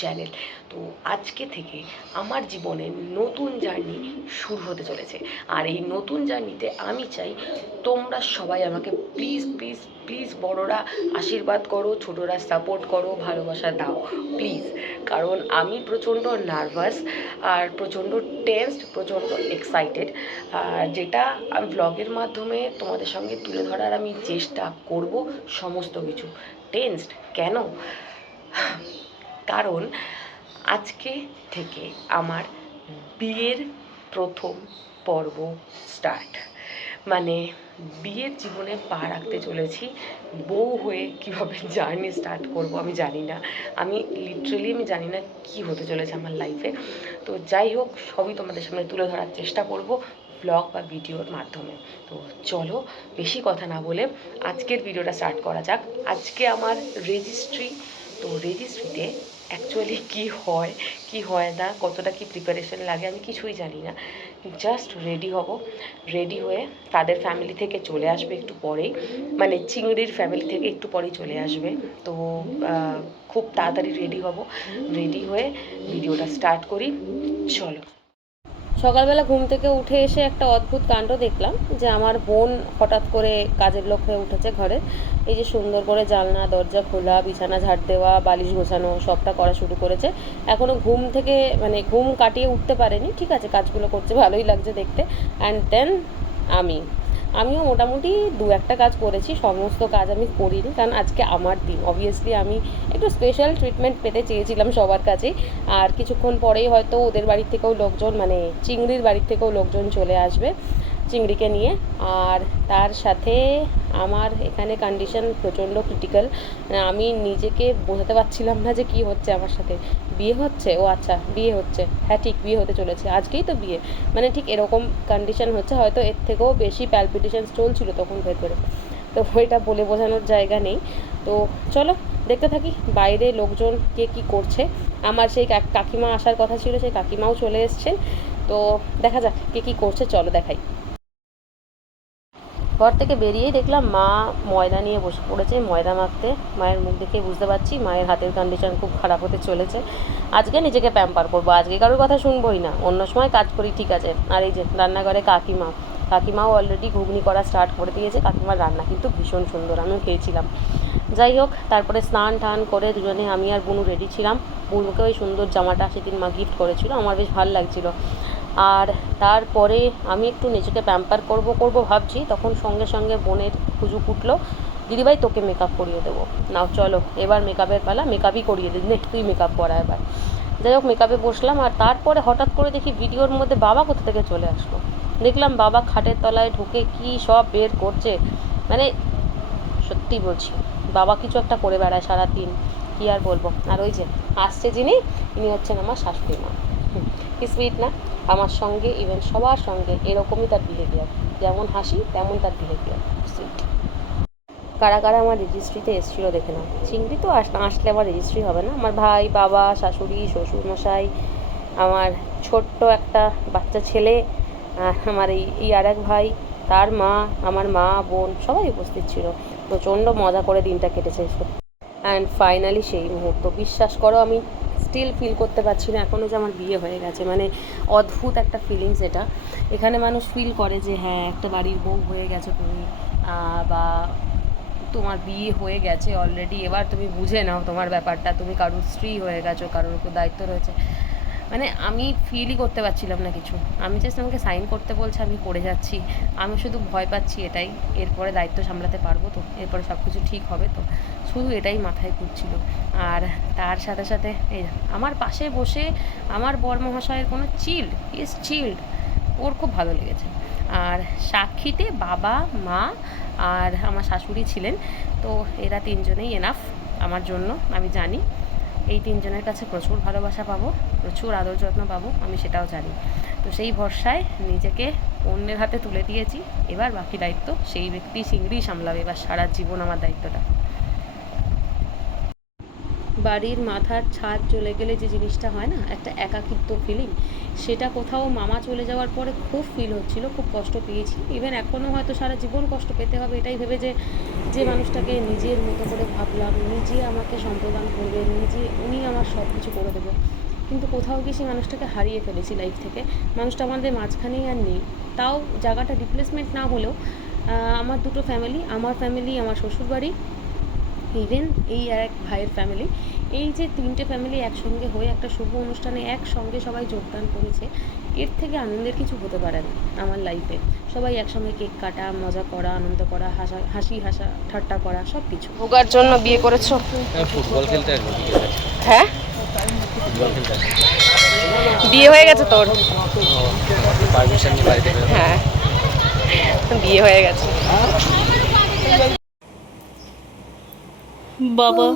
Channel. তো আজকে থেকে আমার জীবনে নতুন জার্নি শুরু হতে চলেছে। আর এই নতুন জার্নিতে আমি চাই তোমরা সবাই আমাকে প্লিজ প্লিজ প্লিজ বড়রা আশীর্বাদ করো, ছোটরা সাপোর্ট করো, ভালোবাসা দাও প্লিজ। কারণ আমি প্রচণ্ড নার্ভাস আর প্রচণ্ড টেন্সড, প্রচণ্ড এক্সাইটেড। আর যেটা আমি ব্লগের মাধ্যমে তোমাদের সঙ্গে তুলে ধরার আমি চেষ্টা করব সমস্ত কিছু। টেন্সড কেন? কারণ আজকে থেকে আমার বিয়ের প্রথম পর্ব স্টার্ট। মানে বিয়ের জীবনে পা রাখতে চলেছি। বউ হয়ে কীভাবে জার্নি স্টার্ট করব আমি জানি না। আমি জানি না কী হতে চলেছে আমার লাইফে। তো যাই হোক, সবই তোমাদের সামনে তুলে ধরার চেষ্টা করব ব্লগ বা ভিডিওর মাধ্যমে। তো চলো বেশি কথা না বলে আজকের ভিডিওটা স্টার্ট করা যাক। আজকে আমার রেজিস্ট্রি। তো রেজিস্ট্রিতে অ্যাকচুয়ালি কি হয় না, কতটা কি প্রিপারেশন লাগে আমি কিছুই জানি না। জাস্ট রেডি হব, রেডি হয়ে তাদের ফ্যামিলি থেকে চলে আসবে একটু পরেই, মানে চিংড়ির ফ্যামিলি থেকে একটু পরেই চলে আসবে। তো খুব তাড়াতাড়ি রেডি হব, রেডি হয়ে ভিডিওটা স্টার্ট করি। চলো। সকালবেলা ঘুম থেকে উঠে এসে একটা অদ্ভুত কাণ্ড দেখলাম যে আমার বোন হঠাৎ করে কাজের লোক হয়ে উঠেছে ঘরে। এই যে সুন্দর করে জানলা দরজা খোলা, বিছানা ঝাড় দেওয়া, বালিশ গোছানো সবটা করা শুরু করেছে। এখনও ঘুম থেকে মানে ঘুম কাটিয়ে উঠতে পারেনি, ঠিক আছে, কাজগুলো করছে, ভালোই লাগছে দেখতে। অ্যান্ড দেন আমিও মোটামুটি দু একটা কাজ করেছি, সমস্ত কাজ আমি করিনি, কারণ আজকে আমার দিন। অবভিয়াসলি আমি একটু স্পেশাল ট্রিটমেন্ট পেতে চেয়েছিলাম সবার কাছেই। আর কিছুক্ষণ পরেই হয়তো ওদের বাড়ির থেকেও লোকজন, মানে চিংড়ির বাড়ির থেকেও লোকজন চলে আসবে চিংড়িকে নিয়ে। আর তার সাথে আমার এখানে কন্ডিশন প্রচণ্ড ক্রিটিক্যাল। আমি নিজেকে বোঝাতে পারছিলাম না যে কী হচ্ছে আমার সাথে। বিয়ে হচ্ছে? ও আচ্ছা, বিয়ে হচ্ছে, হ্যাঁ ঠিক বিয়ে হতে চলেছে, আজকেই তো বিয়ে, মানে ঠিক এরকম কন্ডিশন হচ্ছে। হয়তো এর থেকেও বেশি প্যালপিটেশনস চলছিল তখন ভেতরে। তো ওইটা বলে বোঝানোর জায়গা নেই। তো চলো দেখতে থাকি বাইরে লোকজন কে কী করছে। আমার সেই কাকিমা আসার কথা ছিল, সেই কাকিমাও চলে এসছেন। তো দেখা যাক কে কী করছে, চলো দেখাই। ঘর থেকে বেরিয়েই দেখলাম মা ময়দা নিয়ে বসে পড়েছে ময়দা মাখতে। মায়ের মুখ দেখে বুঝতে পারছি মায়ের হাতের কন্ডিশন খুব খারাপ হতে চলেছে। আজকে নিজেকে প্যাম্পার করবো, আজকে কারোর কথা শুনবোই না। অন্য সময় কাজ করি ঠিক আছে। আর এই যে রান্নাঘরে কাকিমাও অলরেডি ঘুগনি করা স্টার্ট করে দিয়েছে। কাকিমার রান্না কিন্তু ভীষণ সুন্দর, আমিও খেয়েছিলাম। যাই হোক, তারপরে স্নান টান করে দুজনে আমি আর বুনু রেডি ছিলাম। বুনুকে ওই সুন্দর জামাটা সেদিন মা গিফট করেছিল, আমার বেশ ভালো লাগছিলো। আর তারপরে আমি একটু নিজেকে প্যাম্পার করব ভাবছি, তখন সঙ্গে সঙ্গে বোনের হুজুক উঠলো, দিদিভাই তোকে মেকআপ করিয়ে দেবো। নাও চলো এবার মেকআপের পালা, মেকআপই করিয়ে দিই, নে তুই মেকআপ করা এবার। যাই হোক, মেকআপে বসলাম। আর তারপরে হঠাৎ করে দেখি ভিডিওর মধ্যে বাবা কোথা থেকে চলে আসলো। দেখলাম বাবা খাটের তলায় ঢুকে কী সব বের করছে। মানে সত্যি বলছি, বাবা কিছু একটা করে বেড়ায় সারাদিন, কী আর বলবো। আর ওই যে আসছে যিনি, ইনি হচ্ছেন আমার শাশুড়ি মা। কি সুইট না, আমার সঙ্গে ইভেন সবার সঙ্গে এরকমই তার বিহেভিয়ার। যেমন হাসি তেমন তার বিহেভিয়ার, সুইট। কারা কারা আমার রেজিস্ট্রিতে এসেছিলো দেখে নাও। চিংড়ি তো আসলে আমার রেজিস্ট্রি হবে না। আমার ভাই, বাবা, শাশুড়ি, শ্বশুরমশাই, আমার ছোট্ট একটা বাচ্চা ছেলে, আমার এই আর এক ভাই, তার মা, আমার মা, বোন সবাই উপস্থিত ছিল। প্রচণ্ড মজা করে দিনটা কেটেছে। অ্যান্ড ফাইনালি সেই মুহূর্ত, বিশ্বাস করো আমি স্টিল ফিল করতে পারছি না এখনও যে আমার বিয়ে হয়ে গেছে। মানে অদ্ভুত একটা ফিলিংস এটা। এখানে মানুষ ফিল করে যে হ্যাঁ একটা বাড়ির বউ হয়ে গেছো তুমি, বা তোমার বিয়ে হয়ে গেছে অলরেডি, এবার তুমি বুঝে নাও তোমার ব্যাপারটা, তুমি কারোর স্ত্রী হয়ে গেছো, কারোর উপর দায়িত্ব রয়েছে। মানে আমি ফিলই করতে পারছিলাম না কিছু। আমি জাস্ট আমাকে সাইন করতে বলছে, আমি করে যাচ্ছি। আমি শুধু ভয় পাচ্ছি এটাই, এরপরে দায়িত্ব সামলাতে পারবো তো, এরপরে সব কিছু ঠিক হবে তো, শুধু এটাই মাথায় ঘুরছিল। আর তার সাথে সাথে এই আমার পাশে বসে আমার বরমহাশয়ের কোনো চিল্ড, ওর খুব ভালো লেগেছে। আর সাক্ষীতে বাবা, মা আর আমার শাশুড়ি ছিলেন। তো এরা তিনজনেই এনাফ আমার জন্য, আমি জানি। এই তিনজনের কাছে প্রচুর ভালোবাসা পাবো, প্রচুর আদর যত্ন পাবো, আমি সেটাও জানি। তো সেই ভরসায় নিজেকে অন্যের হাতে তুলে দিয়েছি। এবার বাকি দায়িত্ব সেই ব্যক্তি চিংড়ি সামলাবে, এবার সারা জীবন আমার দায়িত্বটা। বাড়ির মাথার ছাদ চলে গেলে যে জিনিসটা হয় না, একটা একাকিত্ব ফিলিং, সেটা কোথাও মামা চলে যাওয়ার পরে খুব ফিল হচ্ছিল, খুব কষ্ট পেয়েছি। ইভেন এখনও হয়তো সারা জীবন কষ্ট পেতে হবে এটাই ভেবে যে যে মানুষটাকে নিজের মতো করে ভাবলাম, নিজে আমাকে সম্প্রদান করবে, নিজে উনি আমার সব কিছু করে দেবে, কিন্তু কোথাও গিয়ে সেই মানুষটাকে হারিয়ে ফেলেছি লাইফ থেকে। মানুষটা আমাদের মাঝখানেই আর নেই। তাও জায়গাটা রিপ্লেসমেন্ট না হলেও আমার দুটো ফ্যামিলি, আমার ফ্যামিলি, আমার শ্বশুরবাড়ি, ইভেন এই এক ভাইয়ের ফ্যামিলি, এই যে তিনটে ফ্যামিলি একসঙ্গে হয়ে একটা শুভ অনুষ্ঠানে একসঙ্গে সবাই যোগদান করেছে, এর থেকে আনন্দের কিছু হতে পারে না আমার লাইফে। সবাই একসঙ্গে কেক কাটা, মজা করা, আনন্দ করা, হাসি ঠাট্টা করা, সব কিছু। ভোগার জন্য বিয়ে করেছো? ফুটবল খেলতে আসবো হ্যাঁ, ফুটবল খেলতে আসবো বিয়ে হয়ে গেছে তোর? পারমিশন নিয়ে বাড়িতে বেরোবো। হ্যাঁ, বিয়ে হয়ে গেছে। বাবা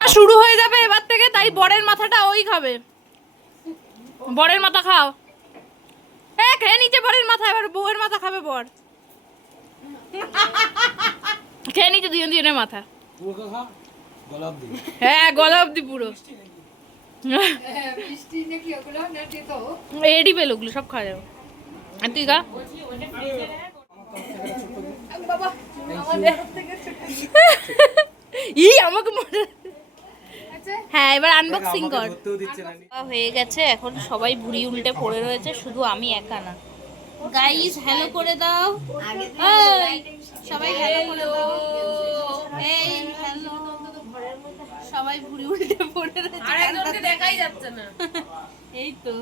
শুরু হয়ে যাবে এবার থেকে, তাই বরের মাথাটা ওই খাবে। বরের মাথা খাও, খেয়ে নিচে বরের মাথা, এবার বউয়ের মাথা খাবে বর। খেয়ে নিচে দুজনের মাথা। হ্যাঁ, গলা অব্দি পুরো। এডি পেল ওগুলো সব খাওয়া যাবে। আর তুই গা। ই আমাকে মনে, হ্যাঁ এবার আনবক্সিং কর। হয়ে গেছে, এখন সবাই ভুড়ি উল্টে পড়ে রয়েছে, শুধু আমি একা না। গাইস হ্যালো করে দাও, সবাই হ্যালো করে দাও। এই হ্যালো, সবাই ভুড়ি উল্টে পড়ে রয়েছে, আরেকজনকে দেখাই যাচ্ছে না। এই তো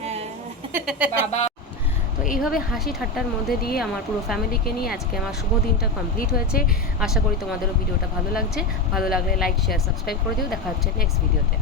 হ্যাঁ বাবা। তো এইভাবে হাসি ঠাট্টার মধ্যে দিয়ে আমার পুরো ফ্যামিলিকে নিয়ে আজকে আমার শুভ দিনটা কমপ্লিট হয়েছে। আশা করি তোমাদেরও ভিডিওটা ভালো লাগছে। ভালো লাগলে লাইক, শেয়ার, সাবস্ক্রাইব করে দিও। দেখা হচ্ছে নেক্সট ভিডিওতে।